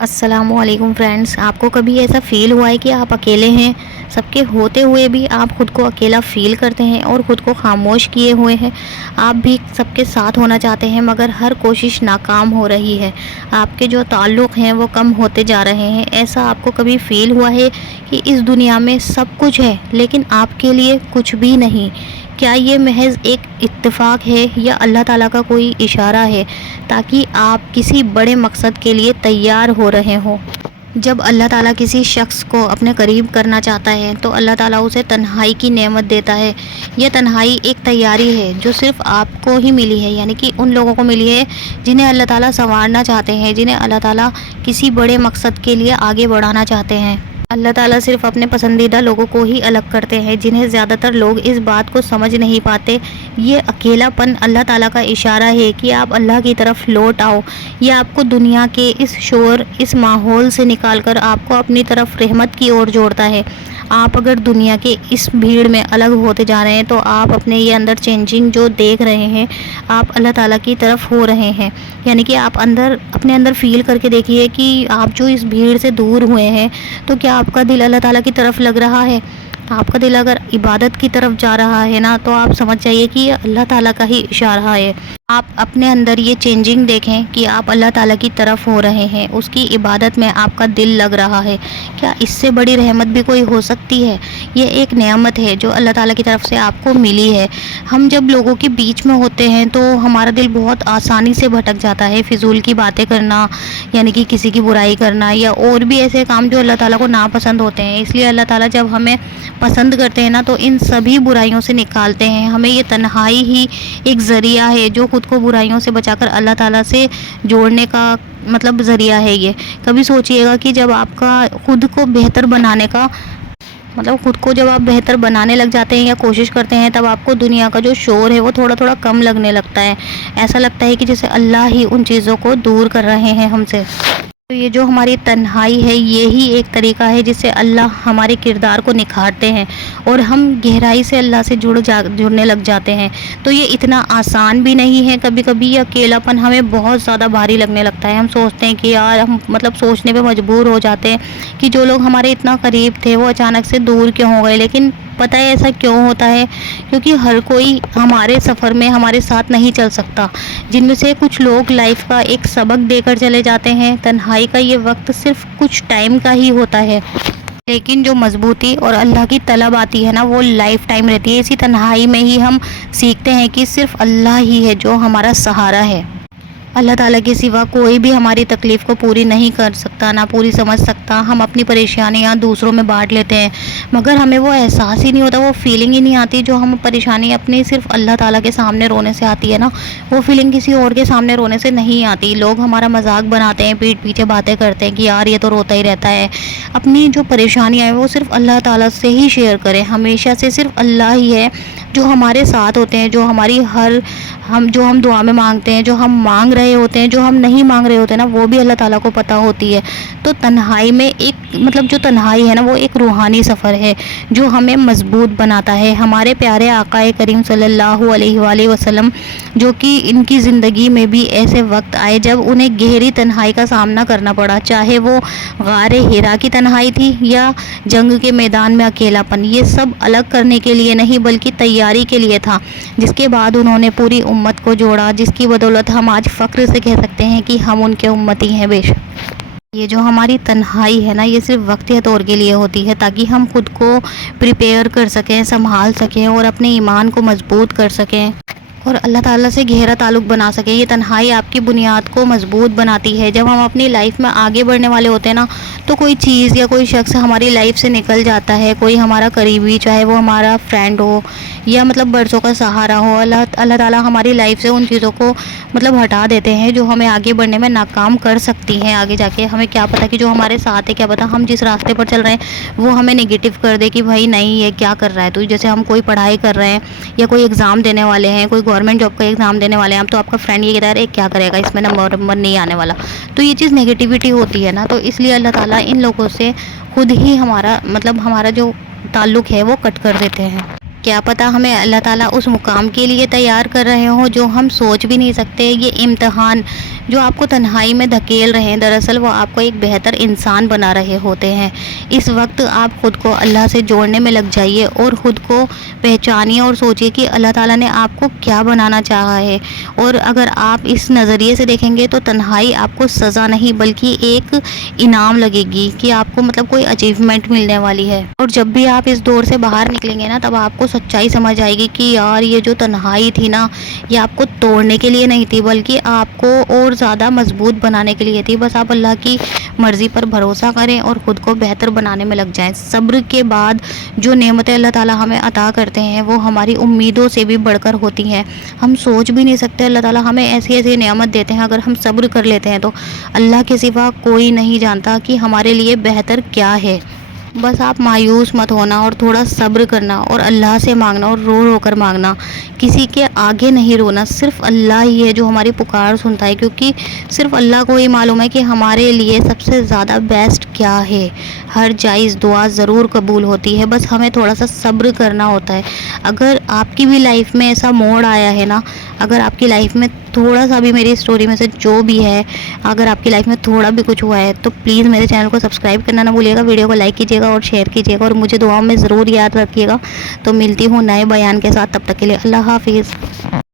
السلام علیکم فرینڈس، آپ کو کبھی ایسا فیل ہوا ہے کہ آپ اکیلے ہیں؟ سب کے ہوتے ہوئے بھی آپ خود کو اکیلا فیل کرتے ہیں اور خود کو خاموش کیے ہوئے ہیں؟ آپ بھی سب کے ساتھ ہونا چاہتے ہیں مگر ہر کوشش ناکام ہو رہی ہے، آپ کے جو تعلق ہیں وہ کم ہوتے جا رہے ہیں۔ ایسا آپ کو کبھی فیل ہوا ہے کہ اس دنیا میں سب کچھ ہے لیکن آپ کے لیے کچھ بھی نہیں؟ کیا یہ محض ایک اتفاق ہے یا اللہ تعالیٰ کا کوئی اشارہ ہے تاکہ آپ کسی بڑے مقصد کے لیے تیار ہو رہے ہوں؟ جب اللہ تعالیٰ کسی شخص کو اپنے قریب کرنا چاہتا ہے تو اللہ تعالیٰ اسے تنہائی کی نعمت دیتا ہے۔ یہ تنہائی ایک تیاری ہے جو صرف آپ کو ہی ملی ہے، یعنی کہ ان لوگوں کو ملی ہے جنہیں اللہ تعالیٰ سنوارنا چاہتے ہیں، جنہیں اللہ تعالیٰ کسی بڑے مقصد کے لیے آگے بڑھانا چاہتے ہیں۔ اللہ تعالیٰ صرف اپنے پسندیدہ لوگوں کو ہی الگ کرتے ہیں، جنہیں زیادہ تر لوگ اس بات کو سمجھ نہیں پاتے۔ یہ اکیلا پن اللہ تعالیٰ کا اشارہ ہے کہ آپ اللہ کی طرف لوٹ آؤ۔ یہ آپ کو دنیا کے اس شور، اس ماحول سے نکال کر آپ کو اپنی طرف رحمت کی اور جوڑتا ہے۔ آپ اگر دنیا کے اس بھیڑ میں الگ ہوتے جا رہے ہیں تو آپ اپنے یہ اندر چینجنگ جو دیکھ رہے ہیں، آپ اللہ تعالیٰ کی طرف ہو رہے ہیں۔ یعنی کہ آپ اپنے اندر فیل کر کے دیکھیے کہ آپ جو اس بھیڑ سے دور ہوئے ہیں تو کیا آپ کا دل اللہ تعالیٰ کی طرف لگ رہا ہے؟ آپ کا دل اگر عبادت کی طرف جا رہا ہے نا تو آپ سمجھ جائیے کہ یہ اللہ تعالیٰ کا ہی اشارہ ہے۔ آپ اپنے اندر یہ چینجنگ دیکھیں کہ آپ اللہ تعالیٰ کی طرف ہو رہے ہیں، اس کی عبادت میں آپ کا دل لگ رہا ہے۔ کیا اس سے بڑی رحمت بھی کوئی ہو سکتی ہے؟ یہ ایک نعمت ہے جو اللہ تعالیٰ کی طرف سے آپ کو ملی ہے۔ ہم جب لوگوں کے بیچ میں ہوتے ہیں تو ہمارا دل بہت آسانی سے بھٹک جاتا ہے، فضول کی باتیں کرنا، یعنی کہ کسی کی برائی کرنا یا اور بھی ایسے کام جو اللہ تعالیٰ کو ناپسند ہوتے ہیں۔ اس لیے اللہ تعالیٰ جب ہمیں پسند کرتے ہیں نا تو ان سبھی برائیوں سے نکالتے ہیں۔ ہمیں یہ تنہائی ہی ایک ذریعہ ہے جو خود کو برائیوں سے بچا کر اللہ تعالیٰ سے جوڑنے کا ذریعہ ہے۔ یہ کبھی سوچئے گا کہ جب آپ کا خود کو بہتر بنانے کا خود کو جب آپ بہتر بنانے لگ جاتے ہیں یا کوشش کرتے ہیں تب آپ کو دنیا کا جو شور ہے وہ تھوڑا تھوڑا کم لگنے لگتا ہے۔ ایسا لگتا ہے کہ جیسے اللہ ہی ان چیزوں کو دور کر رہے ہیں ہم سے۔ تو یہ جو ہماری تنہائی ہے یہی ایک طریقہ ہے جس سے اللہ ہمارے کردار کو نکھارتے ہیں اور ہم گہرائی سے اللہ سے جڑنے لگ جاتے ہیں۔ تو یہ اتنا آسان بھی نہیں ہے۔ کبھی کبھی یہ اکیلا پن ہمیں بہت زیادہ بھاری لگنے لگتا ہے۔ ہم سوچتے ہیں کہ یار ہم سوچنے پہ مجبور ہو جاتے ہیں کہ جو لوگ ہمارے اتنا قریب تھے وہ اچانک سے دور کیوں ہو گئے۔ لیکن پتہ ہے ایسا کیوں ہوتا ہے؟ کیونکہ ہر کوئی ہمارے سفر میں ہمارے ساتھ نہیں چل سکتا۔ جن میں سے کچھ لوگ لائف کا ایک سبق دے کر چلے جاتے ہیں۔ تنہائی کا یہ وقت صرف کچھ ٹائم کا ہی ہوتا ہے، لیکن جو مضبوطی اور اللہ کی طلب آتی ہے نا وہ لائف ٹائم رہتی ہے۔ اسی تنہائی میں ہی ہم سیکھتے ہیں کہ صرف اللہ ہی ہے جو ہمارا سہارا ہے۔ اللہ تعالیٰ کے سوا کوئی بھی ہماری تکلیف کو پوری نہیں کر سکتا، نہ پوری سمجھ سکتا۔ ہم اپنی پریشانیاں دوسروں میں بانٹ لیتے ہیں مگر ہمیں وہ احساس ہی نہیں ہوتا، وہ فیلنگ ہی نہیں آتی جو ہم پریشانی اپنی صرف اللہ تعالیٰ کے سامنے رونے سے آتی ہے نا، وہ فیلنگ کسی اور کے سامنے رونے سے نہیں آتی۔ لوگ ہمارا مذاق بناتے ہیں، پیٹھ پیچھے باتیں کرتے ہیں کہ یار یہ تو روتا ہی رہتا ہے۔ اپنی جو پریشانیاں ہیں وہ صرف اللہ تعالیٰ سے ہی شیئر کریں۔ ہمیشہ سے صرف اللہ ہی ہے جو ہمارے ساتھ ہوتے ہیں، جو ہماری جو ہم دعا میں مانگتے ہیں، جو ہم مانگ رہے ہوتے ہیں، جو ہم نہیں مانگ رہے ہوتے نا وہ بھی اللہ تعالیٰ کو پتہ ہوتی ہے۔ تو تنہائی میں جو تنہائی ہے نا وہ ایک روحانی سفر ہے جو ہمیں مضبوط بناتا ہے۔ ہمارے پیارے آقا کریم صلی اللہ علیہ وآلہ وسلم جو کہ ان کی زندگی میں بھی ایسے وقت آئے جب انہیں گہری تنہائی کا سامنا کرنا پڑا، چاہے وہ غار حرا کی تنہائی تھی یا جنگ کے میدان میں اکیلا پن۔ یہ سب الگ کرنے کے لیے نہیں بلکہ تیاری کے لیے تھا، جس کے بعد انہوں نے پوری امت کو جوڑا، جس کی بدولت ہم آج فخر سے کہہ سکتے ہیں کہ ہم ان کے امتی ہیں۔ بے شک یہ جو ہماری تنہائی ہے نا یہ صرف وقتی طور کے لیے ہوتی ہے تاکہ ہم خود کو پریپیئر کر سکیں، سنبھال سکیں اور اپنے ایمان کو مضبوط کر سکیں اور اللہ تعالیٰ سے گہرا تعلق بنا سکیں۔ یہ تنہائی آپ کی بنیاد کو مضبوط بناتی ہے۔ جب ہم اپنی لائف میں آگے بڑھنے والے ہوتے ہیں نا تو کوئی چیز یا کوئی شخص ہماری لائف سے نکل جاتا ہے، کوئی ہمارا قریبی، چاہے وہ ہمارا فرینڈ ہو یا برسوں کا سہارا ہو، اللہ تعالیٰ ہماری لائف سے ان چیزوں کو ہٹا دیتے ہیں جو ہمیں آگے بڑھنے میں ناکام کر سکتی ہیں۔ آگے جا کے ہمیں کیا پتہ کہ جو ہمارے ساتھ ہے، کیا پتہ ہم جس راستے پر چل رہے ہیں وہ ہمیں نگیٹو کر دے کہ بھائی نہیں یہ کیا کر رہا ہے تو۔ جیسے ہم کوئی پڑھائی کر رہے ہیں یا کوئی ایگزام دینے والے ہیں، کوئی گورنمنٹ جاب کا ایگزام دینے والے ہیں تو آپ کا فرینڈ یہ کہتا ہے کیا کرے گا، اس میں نمبر نہیں آنے والا، تو یہ چیز نگیٹیوٹی ہوتی ہے نا۔ تو اس لیے اللہ تعالیٰ ان لوگوں سے خود ہی ہمارا جو تعلق ہے وہ کٹ کر دیتے ہیں۔ کیا پتہ ہمیں اللہ تعالیٰ اس مقام کے لیے تیار کر رہے ہوں جو ہم سوچ بھی نہیں سکتے۔ یہ امتحان جو آپ کو تنہائی میں دھکیل رہے ہیں دراصل وہ آپ کو ایک بہتر انسان بنا رہے ہوتے ہیں۔ اس وقت آپ خود کو اللہ سے جوڑنے میں لگ جائیے اور خود کو پہچانیے اور سوچیے کہ اللہ تعالیٰ نے آپ کو کیا بنانا چاہا ہے۔ اور اگر آپ اس نظریے سے دیکھیں گے تو تنہائی آپ کو سزا نہیں بلکہ ایک انعام لگے گی کہ آپ کو مطلب کوئی اچیومنٹ ملنے والی ہے۔ اور جب بھی آپ اس دور سے باہر نکلیں گے نا تب آپ کو سچائی سمجھ آئے گی کہ یار یہ جو تنہائی تھی نا یہ آپ کو توڑنے کے لیے نہیں تھی بلکہ آپ کو اور زیادہ مضبوط بنانے کے لیے تھی۔ بس آپ اللہ کی مرضی پر بھروسہ کریں اور خود کو بہتر بنانے میں لگ جائیں۔ صبر کے بعد جو نعمتیں اللہ تعالیٰ ہمیں عطا کرتے ہیں وہ ہماری امیدوں سے بھی بڑھ کر ہوتی ہیں۔ ہم سوچ بھی نہیں سکتے اللہ تعالیٰ ہمیں ایسی ایسی نعمت دیتے ہیں اگر ہم صبر کر لیتے ہیں تو۔ اللہ کے سوا کوئی نہیں جانتا کہ ہمارے لیے بہتر کیا ہے۔ بس آپ مایوس مت ہونا اور تھوڑا صبر کرنا اور اللہ سے مانگنا اور رو رو کر مانگنا۔ کسی کے آگے نہیں رونا، صرف اللہ ہی ہے جو ہماری پکار سنتا ہے، کیونکہ صرف اللہ کو ہی معلوم ہے کہ ہمارے لیے سب سے زیادہ بیسٹ کیا ہے۔ ہر جائز دعا ضرور قبول ہوتی ہے، بس ہمیں تھوڑا سا صبر کرنا ہوتا ہے۔ اگر آپ کی بھی لائف میں ایسا موڑ آیا ہے نا، اگر آپ کی لائف میں تھوڑا سا بھی میری اسٹوری میں سے جو بھی ہے، اگر آپ کی لائف میں تھوڑا بھی کچھ ہوا ہے تو پلیز میرے چینل کو سبسکرائب کرنا نہ بھولیے گا، ویڈیو کو لائک کیجیے گا اور شیئر کیجیے گا اور مجھے دعاؤں میں ضرور یاد رکھیے گا۔ تو ملتی ہوں نئے بیان کے ساتھ، تب تک کے لیے اللہ حافظ۔